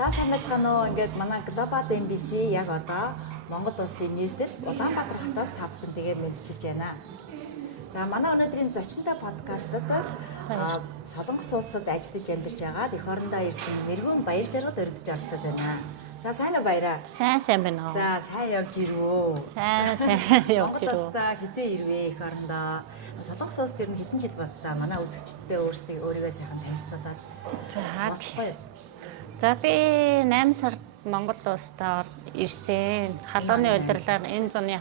За сайн байцгаана уу. Ингээд манай Global MBC яг одоо Монгол улсын нийслэл Улаанбаатар хотоос та бүхэнтэйгээ мэдчилж байна. За манай өнөөдрийн зочинтой подкастт Солонгос улсад ажиллаж амьдарч байгаад эх орондоо ирсэн Мэргэн Баяр Жаргал урьдчилж орцоод байна. За сайн уу Баяраа? Сайн байна уу? За сайн явж ирвөө. Сайн явж ирвөө. Монгол улсаа хизээ ирвээ эх орондоо. Солонгос улсад ер нь хэдэн жил боллоо. Манай үзэгчдтэй өөрийгөө сайхан танилцуулаад. За би 8 сард Монгол улсад ирсэн. Халууны удирлаар энэ зуны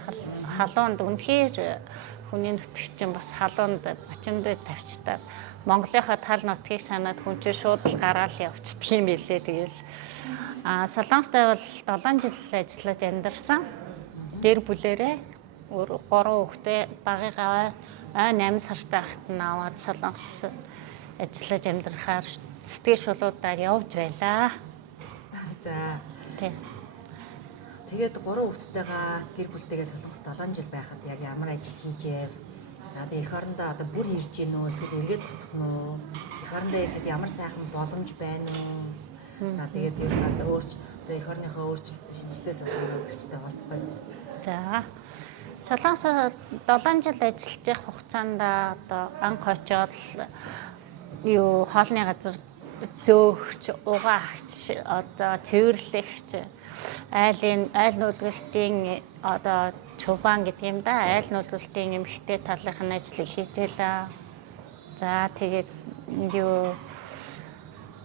халуунд үнэхээр хүний нутагчин бас халуунд бачимдээ тавьчтаад Монголынхаа тал нутгийг санаад хүн чинь шууд л гараал явчихдаг юм билээ. Тэгэл Солонгостой бол 7 жил ажиллаж амьдарсан. Гэр бүлээрээ 3 хүүхдээ багыг аваад 8 сартай хат нь аваад Солонгосод ажиллаж амьдрахаар сэтгэл шулуудаар явж байлаа. За. Тийм. Тэгээд 3 хүүхдтэйгээ гэр бүлтэйгээ Солонгост 7 жил байхад яг ямар ажил хийжээ? За тэгээд эх орондоо одоо бүр ирж гин үү? Эсвэл эргээд буцах нь уу? Эх орондоо ирэхэд ямар сайхан боломж байна уу? За тэгээд ер нь бол одоо эх орныхоо өөрчлөлт шинжилгээс бас манай үзэгчтэй хуваалцах. За. Солонгосод 7 жил ажиллаж явах хугацаанд одоо анх очоод хоолны газар зөөгч, угаагч, одоо цэвэрлэгч, айл нүүдгэлтийн одоо чубан гэдэг юм да. Айл нүүдгэлтийн эмэгтэй талынхын ажлыг хийжээлээ. За тэгээд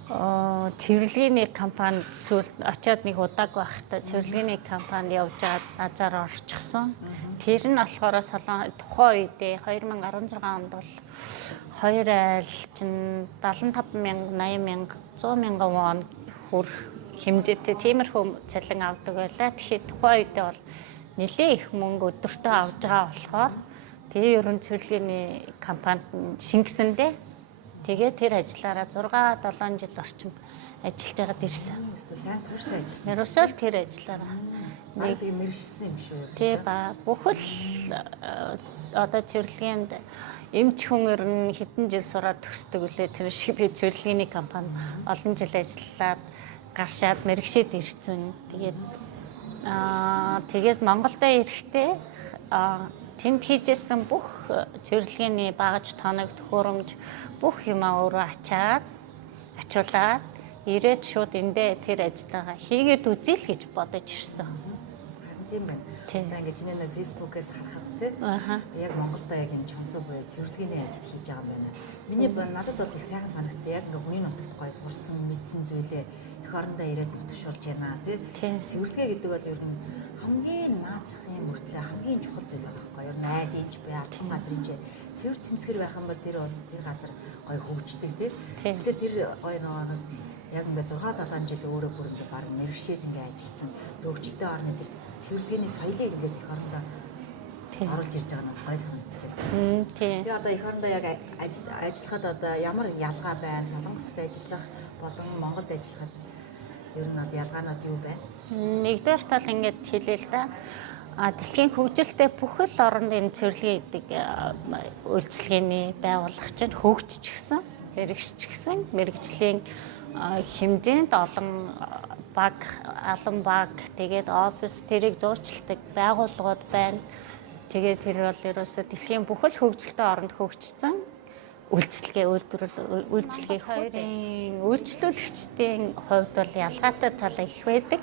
цэвэрлэгээний компанид сүүл очиод нэг удааг байхдаа цэвэрлэгээний компанид явж азар орчихсон. Тэр нь болохоор тухайн үедээ 2016 онд бол 2 айл чинь 75,000, 80,000, 100,000 вон хүрэх хэмжээтэй тиймэрхүү цалин авдаг байлаа. Тэгэхээр тухайн үедээ бол нэлээд их мөнгө өдөртөө авж байгаа болохоор тэгээ ерөн цэвэрлэгээний компанид шингэсэндээ тэгээ тэр ажиллаараа 6-7 жил орчим ажиллаж байгаад ирсэн. Сайн тууштай ажилласан. Ерөөсөө л тэр ажиллаараа нэг мэрэгшсэн юм шүү. Тий ба бүхэл одоо цэвэрлэгээнд эмч хүн ер нь хэдэн жил сураад төгсдөг үлээ тэр шиг би цэвэрлэгээний компани олон жил ажиллаад гаршаад мэрэгшээд ирсэн. Тэгээд Монголдо ирэхдээ тэнд хийжсэн бүх цэвэрлэгээний багаж тоног төхөөрөмж бүх юмаа өөрөө ачуулаад ирээд шууд эндээ тэр ажиллагаа хийгээд үзье л гэж бодож ирсэн. Тийм байна. Одоо ингээд чиний нэг фэйсбүүкээс харахад те яг Монголдо яг энэ чонсуу буюу цэвэрлэгээний ажил хийж байгаа юм байна. Миний надад бол их сайхан санагдсан. Яг ингээд хүний нутагт гой сурсан, мэдсэн зүйлээ эх орондоо ирээд бүтгшүүлж байна те. Цэвэрлэгээ гэдэг бол ер нь хамгийн наацхан мөртлөө хамгийн чухал зүйл байгаа байхгүй юу? Ер нь айл хийж бай, алхам газар хийж цэвэр цэмцгэр байх юм бол тэр бас тэр газар гой хөгждөг те. Тэгэхээр тэр гой нэг яг ингээд 6-7 жил өөрөө бүр ингээд баг мэрэгшээд ингээд ажилласан. Өвчлөлтөө орны тэр цэвэрлэгээний соёлыг ингээд эх орондоо оруулж ирж байгаа нь гой санагдаж байна. Тийм. Тэгээ одоо эх орондоо яг ажиллахад одоо ямар ялгаа байна? Солонгост ажиллах болон Монголд ажиллахад ер нь одоо ялгаанууд юу байна? Нэгдүгээр тал ингээд хэлээ л да. Дэлхийн хөгжилтэй бүхэл оронд энэ цэвэрлэгээ гэдэг үйлчилгээний байгууллага чинь хөгжчихсэн, мэрэгччихсэн, мэрэгжлийн хэмжээнд олон баг тэгээд офис тэрийг зуучилдаг байгууллагууд байна. Тэгээд тэр бол ерөөсөө дэлхийн бүхэл хөгжилтэй оронд хөгжсөн үйлчилгээ хоёрын үйлчлүүлэгчдийн хувьд бол ялгаатай тал их байдаг.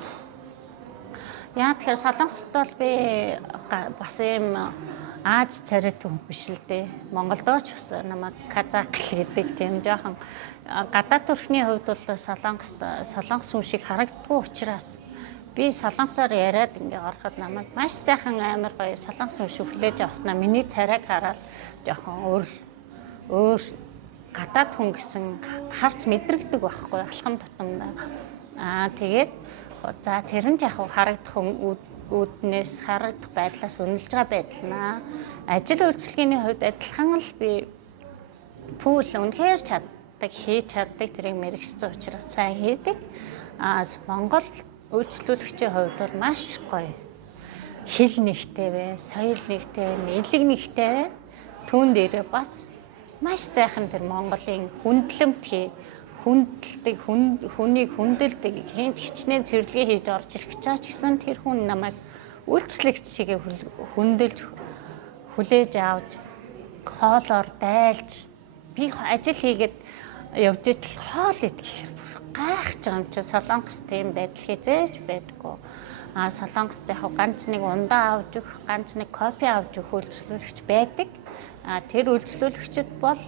Яа тэгэхээр Солонгост бол би бас юм Аз царайтай хүн биш л дээ. Монголдооч бас намайг казак гэдэг тийм жоохон гадаад төрхний хувьд бол солонгос хүн шиг харагддаггүй учраас би солонгосоор яриад ингээ ороход намайг маш сайхан амар гоё солонгос хүн шиг хүлээж авснаа миний царайг хараад жоохон өөр гадаад хүн гэсэн харц мэдрэгдэг байхгүй алхам тутамдаа. Тэгээд за тэр нь яг харагдах үүднээс харагдах байдлаас үнэлж байгаа байдлаа. Ажил үйлчилгээний хувьд адилхан л би пул үнэхээр хийж чаддаг тэрийг мэрэгчсэн учраас сайн хийдэг. Монгол үйлчлүүлэгчийн хувьд бол маш гоё. Хэл нэгтэй бай, соёл нэгтэй бай, нийлэг нэгтэй бай. Түүн дээр бас маш сайхан тэр Монголын хүндэлдэг, хүнийг хүндэлдэг, хинт хичнээн цэвэрлэгээ хийж орж ирэх чаа ч гэсэн тэр хүн намайг үйлчлэгч шигээ хүндэлж хүлээж авч хоолоор дайлж би ажил хийгээд явж идэл хоол идэхээр гайхаж байгаа юм чи Солонгос тийм байдал хизээж байдаггүй. Солонгос яг ганц нэг ундаа авч өгөх, ганц нэг кофе авч өгөх үйлчлүүлэгч байдаг. Тэр үйлчлүүлэгчд бол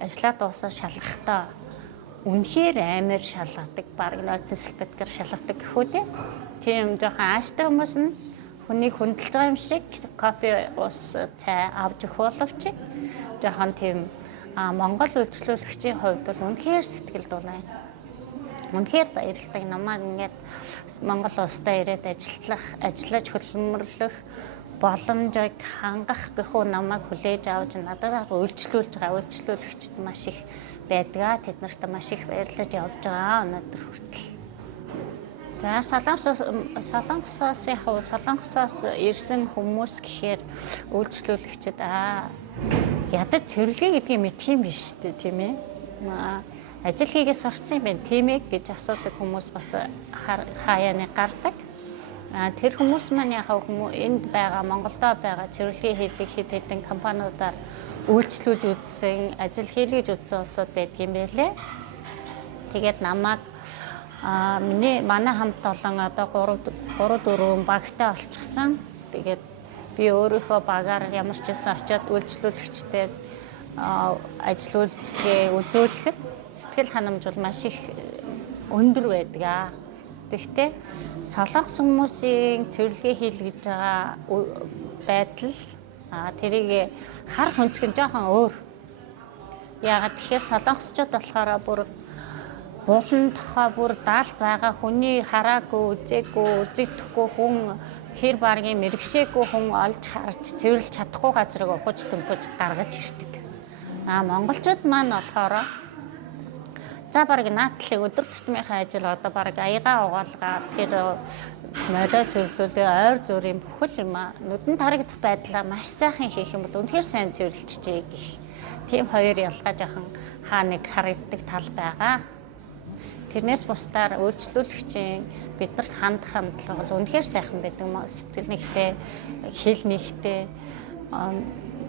ажлаа дуусаа шалгахдаа үнэхээр амар шалгадаг, баг нотис бэтгэр шалгадаг гэхүү тийм жоохон ааштай хүмүүс нь хүнийг хүндэлж байгаа юм шиг кофе ус цай авч өгөх боловч жоохон тийм Монгол үйлчлүүлэгчийн хувьд бол үнэхээр сэтгэл дунаа. Үнэхээр баярлалтай намайг ингээд Монгол улстай ирээд ажиллаж хөлбөмбөрлөх боломжийг хангах гэхүү намайг хүлээж авч надад үйлчлүүлж байгаа үйлчлүүлэгчид маш их байдаг. Тэд нарт маш их баярлаж явж байгаа өнөөдөр хүртэл. За Солонгосоос ирсэн хүмүүс гэхээр үйлчлүүлэгчид ядаж цэвэрлэгээ гэдгийг мэдх юм биш үү тийм ээ. Ажил хийгээ сурцсан юм байна тийм ээ гэж асуудаг хүмүүс бас хаяаны гардаг. Тэр хүмүүс маань яг энд байгаа Монголдо байгаа цэвэрлэгээ хийдэг хэд хэдэн компаниудаар үйлчлүүлж үзсэн, ажил хийлгэж үзсэн улсууд байдгийн байлээ. Тэгээд намайг манай хамт олон одоо 3-4 багтай олчихсан. Тэгээд би өөрийнхөө багаар ямар ч байсан очиод үйлчлүүлэгчтэй ажил үйлчлэгээ үзүүлэхэд сэтгэл ханамж бол маш их өндөр байдаг. Тэгэхдээ солонгос хүмүүсийн цэвэрлэгээ хийлгэж байгаа байдал тэрийг харах өнцг нь жоохон өөр. Яагаад тэгэхээр солонгосчууд болохоор бүр булан тохоо бүр даалт байгаа хүний хараагүй, үзэгдэхгүй хүн хэр баргийн мэрэгшээгүй хүн олж харж цэвэрлж чадахгүй газрыг ухаж төмпөж гаргаж ирдэг. Монголчууд маань болохоор за бараг наадлыг өдөр тутмынхаа ажил одоо бараг аяга угаалгаа тэр модоо цэвэрлүүлээ ойр зүрийн бүхэл юм нүдэн тарагдах байдлаа маш сайхан хийх юм бол үнэхээр сайн цэвэрлжжээ гэх. Тийм хоёр ялгаа жоохон хаа нэг харагддаг тал байгаа. Тэрнээс бусдаар үйлчлүүлэгчийн биднэрт хандах хандлага бол үнэхээр сайхан байдаг юм. Сэтгэл нэгтэй, хэл нэгтэй,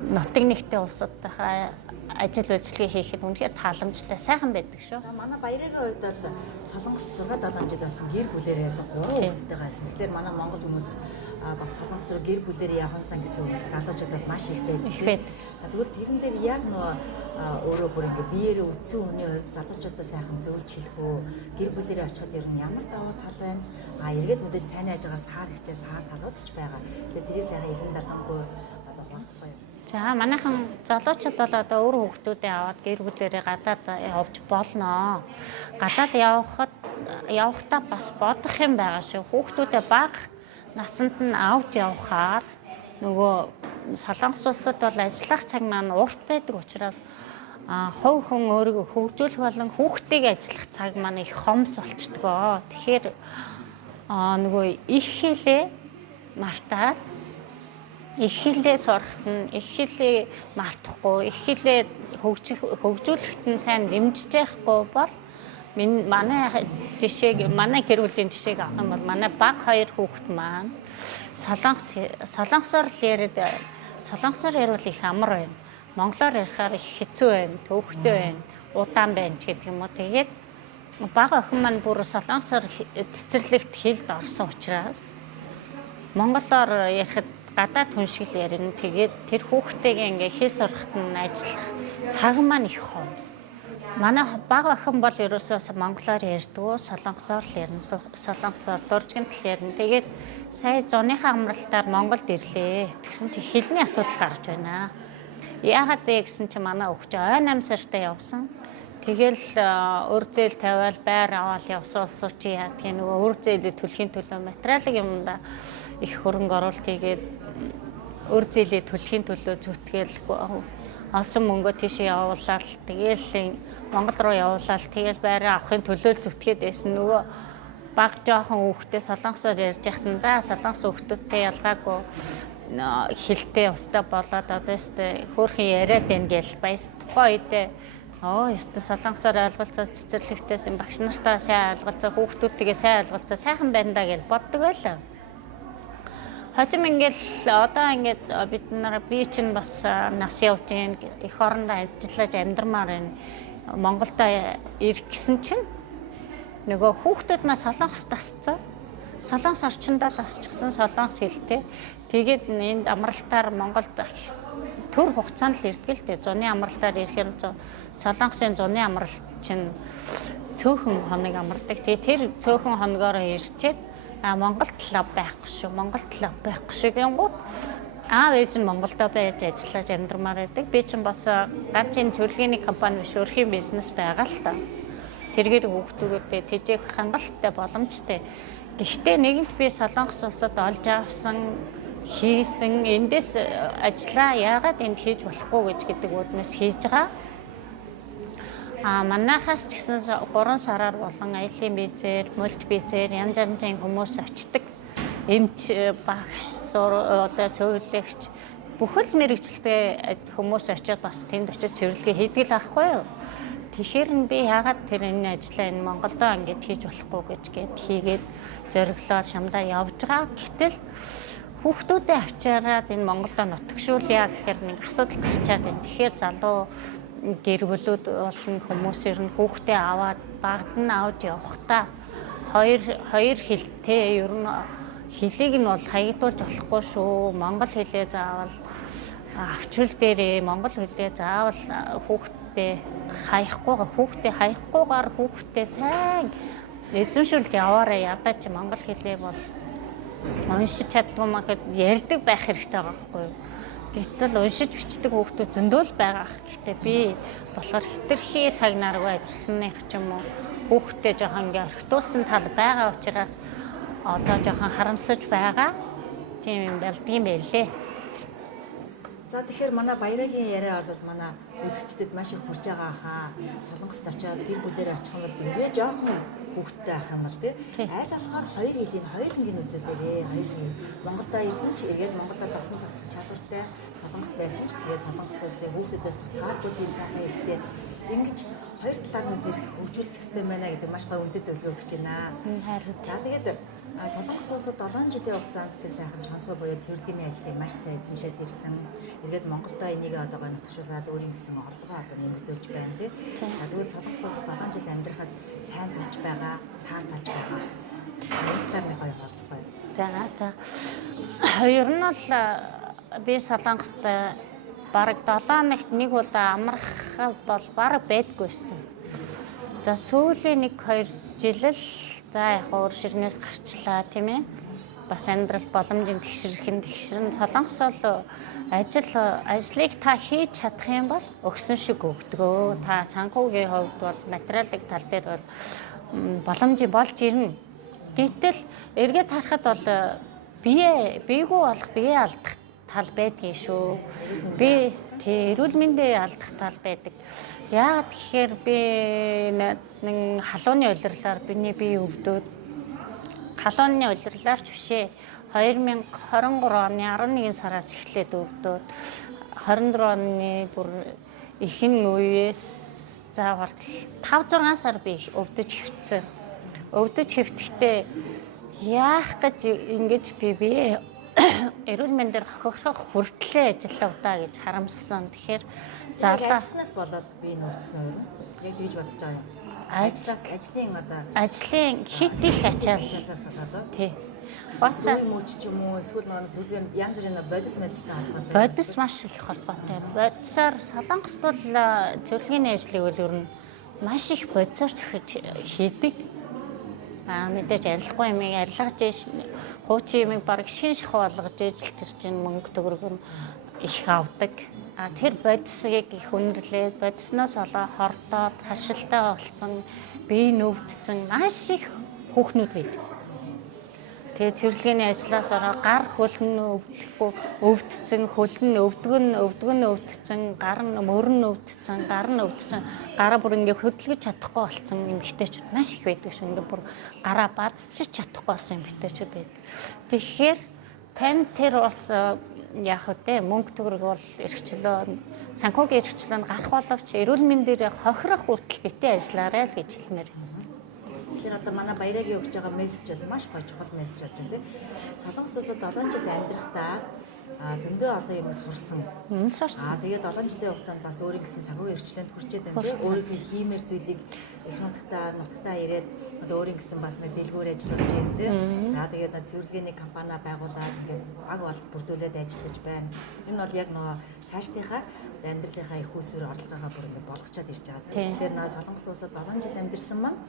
нутаг нэгтэй улсуудтай ажил үйлчлэгээ хийхэд үнэхээр тааламжтай сайхан байдаг шүү. За манай баярын хувьд бол Солонгост 6-7 жил болсон гэр бүлээрээс 3 хүүхэдтэйгээ байсан. Тэгэхээр манай монгол хүмүүс бас Солонгос руу гэр бүлээрээ явсан гэсэн үг залуучууд бол маш их байдаг. Тэгвэл тэрэн дээр яг нөгөө өөрөө бүр ингээ биеэрээ үтсэн хүний хувьд залуучуудаа сайхан зөвлөж хэлэх үү, гэр бүлээрээ очиход ер нь ямар даваа тал байна? Эргээд мэдээж сайн ажгаар саар хичээ саар талууд ч байгаа. Тэгэхээр тэрийг сайхан илэн далангүй одоо хуваалцахгүй юм. За манайхан залуучууд бол одоо өөр хүүхдүүдээ аваад гэр бүлээрээ гадаад явж болно. Гадаад явахдаа бас бодох юм байгаа шүү. Хүүхдүүдээ бага насанд нь авч явахаар нөгөө солонгос улсад бол ажиллах цаг маань урт байдаг учраас хувь хүн өөрийгөө хөгжүүлэх болон хүүхдийг ажиллах цаг маань их хомс болчдгоо. Тэгэхээр нөгөө их хэлээ мартаад их хэлээ сурахт нь их хэлээ мартахгүй, их хэлээ хөгжүүлэхэд нь сайн дэмжиж яахгүй бол манай гэр бүлийн жишээг авах юм бол манай баг 2 хүүхэд маань солонгосоор ярил их амар байна. Монголоор ярихаар их хэцүү байна, төвөгтэй байна, удаан байна гэдэг юм уу. Тэгээд баг охин маань бүр солонгосоор цэцэрлэгт хэлд орсон учраас монголоор ярихад гадаад хүн шиг л ярина. Тэгээд тэр хүүхдтэйгээ ингээ хэл сурахт нь ажиллах цаг маань их хомс. Манай баг охин бол ерөөсөө монголоор ярьдаг, солонгосоор л ярина, солонгосоор дуржигт л ярина. Тэгээд сая зуныхаа амралтаар Монголд ирлээ. Тэгсэн чи хэлний асуудал гарч байна. Яагаад вэ гэсэн чи манай өвч 8 сартай явсан. Тэгэл өр зээл тавиал байр аваад явсан улсууд чи яадгийн нөгөө өр зээлээ төлөхийн төлөө материалын юмда их хөрөнгө оруулалт хийгээд өр зээлээ төлөхийн төлөө зүтгэл олсон мөнгөө тийшээ явуулаад тэгээл Монгол руу явуулаад тэгээл байраа авахын төлөө зүтгээд байсан. Нөгөө баг жоохон хүүхдээ солонгосоор ярьж яхад нь за солонгос хүүхдүүдтэй ялгаагүй хилтэй устаа болоод одоо өстэй хөөрхөн яриад байна гэл баяс тухайн үедээ Ёстой солонгосоор ойлголцоо цэцэрлэгтээс багш нартаа сайн ойлголцоо хүүхдүүдтэйгээ сайн ойлголцоо сайхан байна даа гэж боддог байлаа. Хожим ингээл одоо ингээд бид нар би чинь бас нас явж гин эх орондоо ажиллаж амьдрмаар байна. Монголдо ирэх гэсэн чинь нөгөө хүүхдүүд маань солонгос тасцсан. Солонгос орчиндөө тасчихсан солонгос хэлтэй. Тэгээд энд амралтаар Монголд төр хугацаанд л ирдэг л дээ. Зуны амралтаар ирэхээр солонгосын зуны амралт чинь цөөхөн хоног амардаг. Тэгээд тэр цөөхөн хоногоор ирчээд Монгол талаа байхгүй шүү. Монгол талаа байхгүй шүү гэнгүүт аав ээж нь Монголдо байж ажиллаж амьдрмаар байдаг. Би чинь бас ганцын цэвэрлэгийн компани биш өөрхийн бизнес байгаа л та. Тэргээр хүүхдүүдэд тэжээх хангалттай боломжтой. Гэхдээ нэгэнт би солонгос улсад олж авсан хийсэн эндээс ажиллаа яагаад энд хийж болохгүй гэж гэдэг үднэс хийж байгаа. Манайхаас ч гэсэн 3 сараар болон аялын визээр, мульт визээр янз янзын хүмүүс очдог. Эмч, багш, одоо сөүлэгч бүхэл мэрэгчлээ хүмүүс очиод бас тэнд очиж цэвэрлэгээ хийдэг л аахгүй юу. Тэгэхээр би яагаад тэр энэ ажлаа энэ Монголдо ингэж хийж болохгүй гэж хийгээд зориглоод шамдаа явж байгаа. Гэтэл хүүхдүүдээ авчираад энэ Монголдо нутагшуулъя гэхээр нэг асуудал гарчаад байна. Тэгэхээр залуу гэр бүлүүд болон хүмүүсээр нь хүүхдээ аваад багад нь авч явахдаа хоёр хэлтэй ер нь хэлийг нь бол хаягдуулж болохгүй шүү. Монгол хэлээ заавал авчвал дээрээ монгол хэлээ заавал хүүхдээ хаягахгүйгээр хүүхдээ сайн эзэмшүүлж яваарай. Ядаа чи монгол хэлээ бол уншиж чаддгүй махад ярьдаг байх хэрэгтэй байгаа байхгүй юу? Гэтэл уншиж бичдэг хүүхдүүд зөндөл байгаа. Гэхдээ би болохоор хэтэрхий цаг наргүй ажилласных ч юм уу хүүхдээ жоохон ингээ орхитуулсан тал байгаа учраас одоо жоохон харамсаж байгаа. Тийм юм болдгийм байлээ. За тэгэхээр манай Баярагийн яриа бол манай үзэгчдэд маш их хүрч байгаа хаа. Солонгост очиод гэр бүлээрээ очих юм бол бэрээ жоохон хүүхдтэй ах юм бол тий. Айл болохоор хоёр хэлийн хоёулангийн үзүүлээрээ хоёулангийн Монголдо ирсэн ч эргээд Монголдо басан цогцох чадвартай солонгос байсан ч тэгээ солонгос улсын хүүхдүүдээс дутгаагүй тийм сайхан хэлтэй ингэж хоёр талаар нь зэрэг хөгжүүлэх хэрэгтэй байна гэдэг маш гой үндэс зөвлөгөө өгч байна. За тэгээд солонгос улсад 7 жилийн хугацаанд тэр сайхан чонсоо буюу цэвэрлэгийн ажлыг маш сайн эзэмшээд ирсэн. Эргээд Монголдо энийг одоо гой нутгшуулаад өөрийн гэсэн орлогоо одоо нэмэгдүүлж байна тий. Тэгвэл солонгос улсад 7 жил амьдрахад сайн болж байгаа, саар таж байгаа. Энэ талаар нэг гоё болцгоо. За. Ер нь бол би солонгост бараг 7 ногт нэг удаа амрах бол бараг байдгүйсэн. За сүүлийн 1-2 жил л за яг өөр ширнээс гарчлаа тийм ээ. Бас амьдрал боломжийн тэгшэрэн солонгос бол ажлыг та хийж чадах юм бол өгсөн шиг өгдөгөө. Та санхүүгийн хувьд бол материалын тал дээр бол боломжийн болж ирнэ. Гэтэл эргээд харахад бол биегүй болох бие алдах тал байдгийн шүү. Би эрүүл мэндээ алдах тал байдаг. Яагаад тэгэхээр би нэг халууны улирлаар биний бие өвдөд халууны улирлаар ч бишээ 2023 оны 11 сараас эхлээд өвдөд 24 оны бүр ихэнх үеэс заавал 5-6 сар би өвдөж хөвцсөн. Өвдөж хөвтөхдөө яах гэж ингэж би эрүүл мэндээр хохирох хүртлээ ажиллавдаа гэж харамссан. Тэгэхээр ажилласнаас болоод би нөөцсөн үү? Яг тэгж бодож байгаа юм. Ажлын хит их ачааллаас болоод тий. Бас мөч ч юм уу эсвэл нэг зөвлөгөө янз бүрийн бодис медицинтэй холбоотой. Бодис маш их холбоотой. Бодисоор солонгост бол зөвлөгөөний ажлыг бол ер нь маш их бодисоор хийдэг. Мэдээж арилахгүй юм арилгаж хуучин юм баг шин шахуу болгож ижил тэр чинь мөнгө төгрөг нь их авдаг. Тэр бодисыг их үнэрлээд бодисноос олоо хордоод харшилтаа болцсон, бие нөвдсөн маш их хүүхнүүд байдаг. Тэгээ цэвэрлэгээний ажлаас ороо гар хөлн өвдсөн, хөлн өвдгөн гар нь мөрөн өвдсөн, гар нь өвдсөн, гараа бүр ингээ хөдөлгөж чадахгүй болсон эмэгтэйчүүд маш их байдаг шүү. Ингээ бүр гараа бадцчих чадахгүй болсон эмэгтэйчүүд байдаг. Тэгэхээр тань тэр бас яах вэ? Мөнгө төгрөг бол эрхчлөө санхүүгийн эрхчлөөнд гарах боловч эрүүл мэндээр хохирох хүртэл битээ ажиллаарай л гэж хэлмээр. Тэгэхээр одоо манай баярагийн өгч байгаа мессеж бол маш гоё чухал мессеж болж байна тийм. Солонгос улсад 7 жил амьдрахдаа зөндөө олон юм сурсан. Тэгээд 7 жилийн хугацаанд бас өөрийн гэсэн санхүүгийн эрхчлөөнд хүрчээд байна тийм. Өөрийнхөө хиймээр зүйлийг их нутагтаа ирээд одоо өөрийн гэсэн бас нэг дэлгүүр ажиллаж байна тийм. За тэгээд цэвэрлэгээний компани байгуулад ингээд баг болд бүрдүүлээд ажиллаж байна. Энэ бол яг нөгөө цаашдынхаа амьдралынхаа их усүр орлогоогоо бүр ингээд болгочоод ирж байгаа. Тэгэхээр нөгөө Солонгос улсад 7 жил амьдэрсэн маань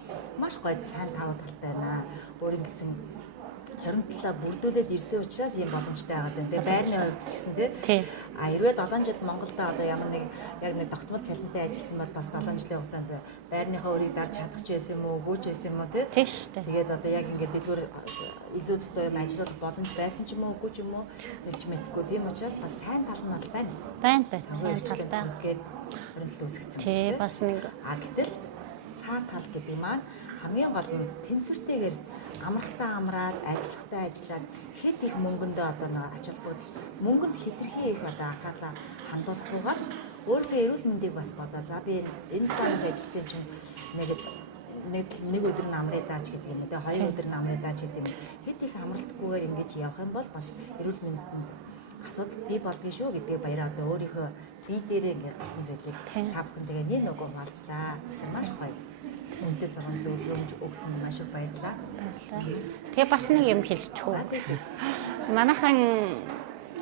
маш гоё сайн таваа талтай байна. Өөрийн гэсэн хоримтлаа бүрдүүлээд ирсэн учраас ийм боломжтой байгаа юм. Тэгээ байрны хувьд ч гэсэн тийм. Хэрвээ 7 жил Монголд одоо ямар нэг яг нэг тогтмол цалинтай ажилласан бол бас 7 жилийн хугацаанд байрныхаа өрийг дарж чадах ч байсан юм уу, өгөөч байсан юм уу тийм. Тэгээд одоо яг ингээд дэлгүүр илүү дутуу юм ажиллах боломж байсан ч юм уу, үгүй ч юм уу гэж мэдгүй. Тийм учраас бас сайн тал нь бол байна. Сайн талтай. Ингээд хоримтлал үүсгэсэн. Тийм бас нэг гэтэл цаар тал гэдэг маань хамгийн гол нь тэнцвэртэйгээр амрахтаа амраад ажиллахтаа ажиллаад хэд их мөнгөндөө одоо нэг ач холбогдол мөнгөнд хэтэрхий их одоо анхаарлаа хандуулахгүйгээр өөрийнхөө эрүүл мэндийг бас бодоо. За би энэ цагт ажилласан юм чинь нэг өдөр нь амраа дааж гэдэг юм уу те 2 өдөр нь амраа дааж гэдэг юм. Хэд их амралтгүйгээр ингэж явах юм бол бас эрүүл мэндэд асуудал бий болдгоо шүү гэдгээ баяраа одоо өөрийнхөө бие дээрээ ингээд гарсан зүйлийг та бүхэн тэгээ нэг нөгөө хуваалцлаа. Маш гоё. Үнтэй сургам зөвлөмж өгсөн маш их баярлалаа. Тэгээ бас нэг юм хэлчихв. Манайхан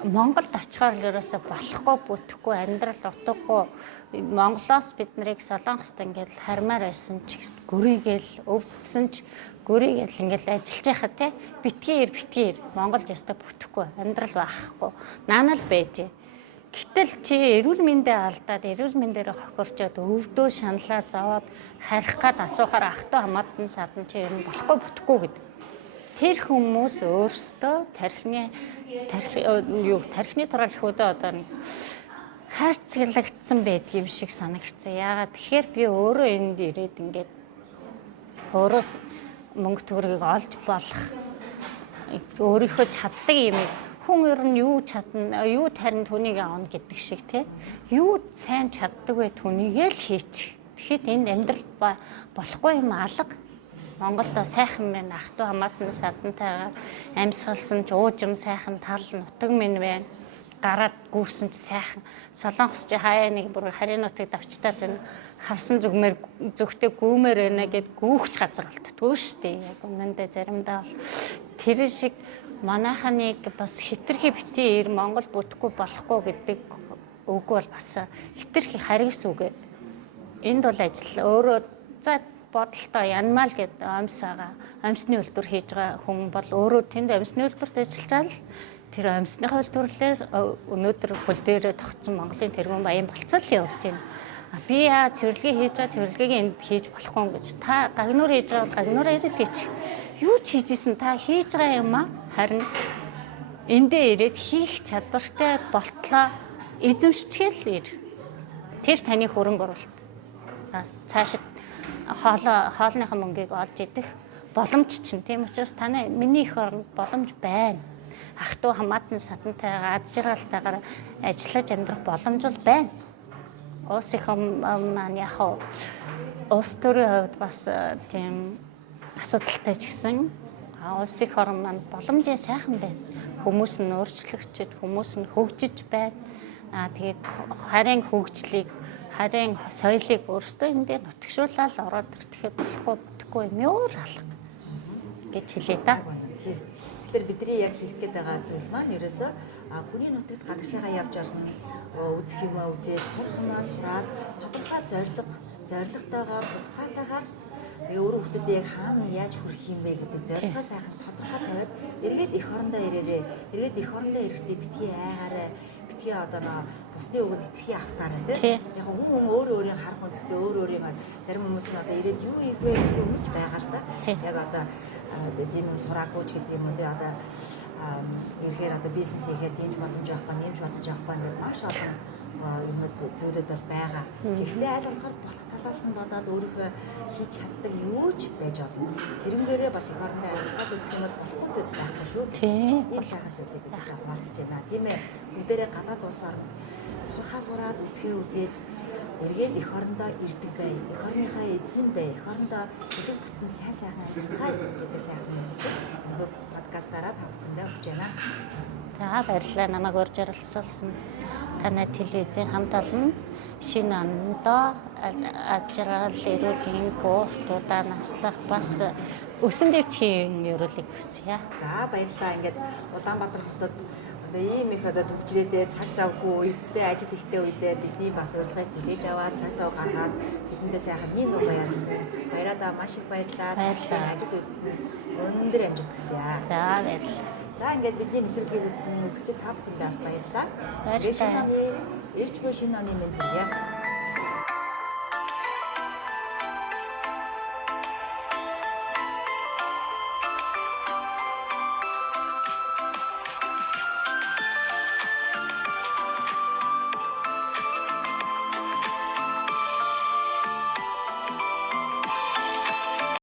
Монголд очихоор л ерөөсө болохгүй бүтэхгүй амьдрал утгагүй Монголоос бид нарыг Солонгост ингээд хармаар байсан ч гүрийгээл өвдсөн ч гүрийгээл ингээд ажиллаж байхад те битгээр Монголд ястаа бүтэхгүй амьдрал байхгүй наанал байж. Гэтэл чи эрүүл мэндээ алдаад эрүүл мэндээр хохирчоод өвдөө шаналаа зовоод харих гад асуухаар ахтуу хамаатан садан чи юм болохгүй бүтэхгүй гэдэг. Тэр хүмүүс өөрсдөө тархины туралхиудаа одоо нэг хайрцаглагдсан байдаг юм шиг санагдсан. Яагаад тэгэхээр би өөрөө энд ирээд ингээд өөрөөс мөнгө төгрөгийг олж болох өөрийнхөө чаддаг юм хүн ер нь юу чадна, юу тарин түүнийг аавна гэдэг шиг тий. Юу сайн чаддаг вэ түүнийгээ л хийчих. Тэгэхэд энд амьдрал болохгүй юм алга. Монголд сайхан байна, ахтуу хамаатан садантайгаар амьсгалсан ч ууж юм сайхан тал нутаг минь байна. Гараад гүйсэн ч сайхан. Солонгос ч хаяа нэг бүр харийн нутагт авчтаад байна. Харсан зүгтээ гүүмээр байна гэд гүүхч газар болтдгүй шүү дээ. Яг үнэндээ заримдаа бол тэр шиг манайханыг бас хитрхи битээ Монгол бүтэхгүй болохгүй гэдэг үг бол бас хитрхи харгас үг. Энд бол ажил өөрөө за бодолтой янмал гэдэг амьс байгаа. Амьсны үйлдвэр хийж байгаа хүн бол өөрөө тэнд амьсны үйлдвэрт ажиллаж байгаа л тэр амьсныхаа үйлдвэрлэлээр өнөөдөр хөл дээрээ тогтсон Монголын тэргуун баян болцол явуулж байна. Би цэвэрлэгээ хийж байгаа цэвэрлэгийг энд хийж болохгүй гэж та гагнуур хийж байгаа бол гагнуураа ирээд хийч. Юу ч хийжсэн та хийж байгаа юм аа. Харин эндээ ирээд хийх чадвартай болтлоо эзэмшчихэл ир. Тэр таны хөрөнгө оруулалт. Цаашид хоолныхаа мөнгийг олж идэх боломж чинь тийм учраас таны миний их оронд боломж байна. Ахтуу хамаатан сатантайгаа аз жаргалтайгаар ажиллаж амьдрах боломж бол байна. Улс их маань яг улс төрийн хувьд бас тийм асуудалтай ч гэсэн улс их орн маань боломжийн сайхан байна. Хүмүүс нь өөрчлөгдөж, хүмүүс нь хөгжиж байна. Тэгээд харийн хөгжлийг, харийн соёлыг өөрсдөө эндээ нутагшуулаад ороод ирэхэд болохгүй бүтэхгүй юм өөр алга гэж хэлээ та. Тэгэхээр бидний яг хэлэх гээд байгаа зүйл маань ерөөсөө хүний нутагт гадагшаага явж олно, үзэх юмаа үзээд, сурах юмаа сураад, тодорхой зорилготойгоор, хугацаатайгаар өөрөө хүүхдэд яг хаана яаж хүрэх юм бэ гэдэг зорилгоо сайхан тодорхой тавиад эргээд эх орондоо ирээрээ. Эргээд эх орондоо ирэхдээ битгий айгаараа, битгий одоо бусны өгөөд итгэхий автаараа тийм. Яг хүн өөрийн харах өнцгтээ өөрийн зарим хүмүүс нь одоо ирээд юу хийх вэ гэсэн хүмүүс ч байгаа л да. Яг одоо тийм юм сураагүй ч гэдэг юм уу тий одоо ирэхээр одоо бизнес хийхээр тиймж боломж байхгүй, нэмж боломж байхгүй гэж маш олон юмуд зүйлүүд бол байгаа. Гэхдээ аль болохоор болох талаас нь бодоод өөрийнхөө хийж чаддаг юу ч байж болно. Тэрнгээрээ бас их орондоо амьдрал үзэх юм бол болохгүй зүйл байхгүй шүү. Ийм сайхан зүйлийг бид хуваалцж байна. Тийм ээ. Бүгдээрээ гадаад улсаар сураад үзээд эргээд эх орондоо ирдэг бай. Эх орныхаа эзэн бай. Эх орондоо төлөв бүтэн сайхан амьдарцгаая гэдэг сайхан мессеж нөгөө подкастаараа та бүхэндээ өгч байна. За баярлалаа намайг урьж оролцуулсан. Танай телевизийн хамт олон шинэ ондоо аз жаргал эрүүлийн гууртуудаа наслах бас өсөн дэвчгийн ёроолыг хүсье. За баярлалаа. Ингээд Улаанбаатар хотод ийм их одоо төвчрээдээ цаг завгүй үедээ ажил ихтэй үедээ бидний бас урилгыг хүлээж аваад цаг зав гаргаад бидэндээ сайхан нэг нугаа ярилцсан. Баяраа маш их баярлалаа. Цаашлын ажил үйлсэнд өндөр амжилт хүсье. За баярлалаа. За ингээд бидний нэвтрүүлгийг үзсэн үзэгчид та бүхэндээ бас баярлалаа. Баярлалаа. Ирж буй шинэ оны мэнд хүргэе.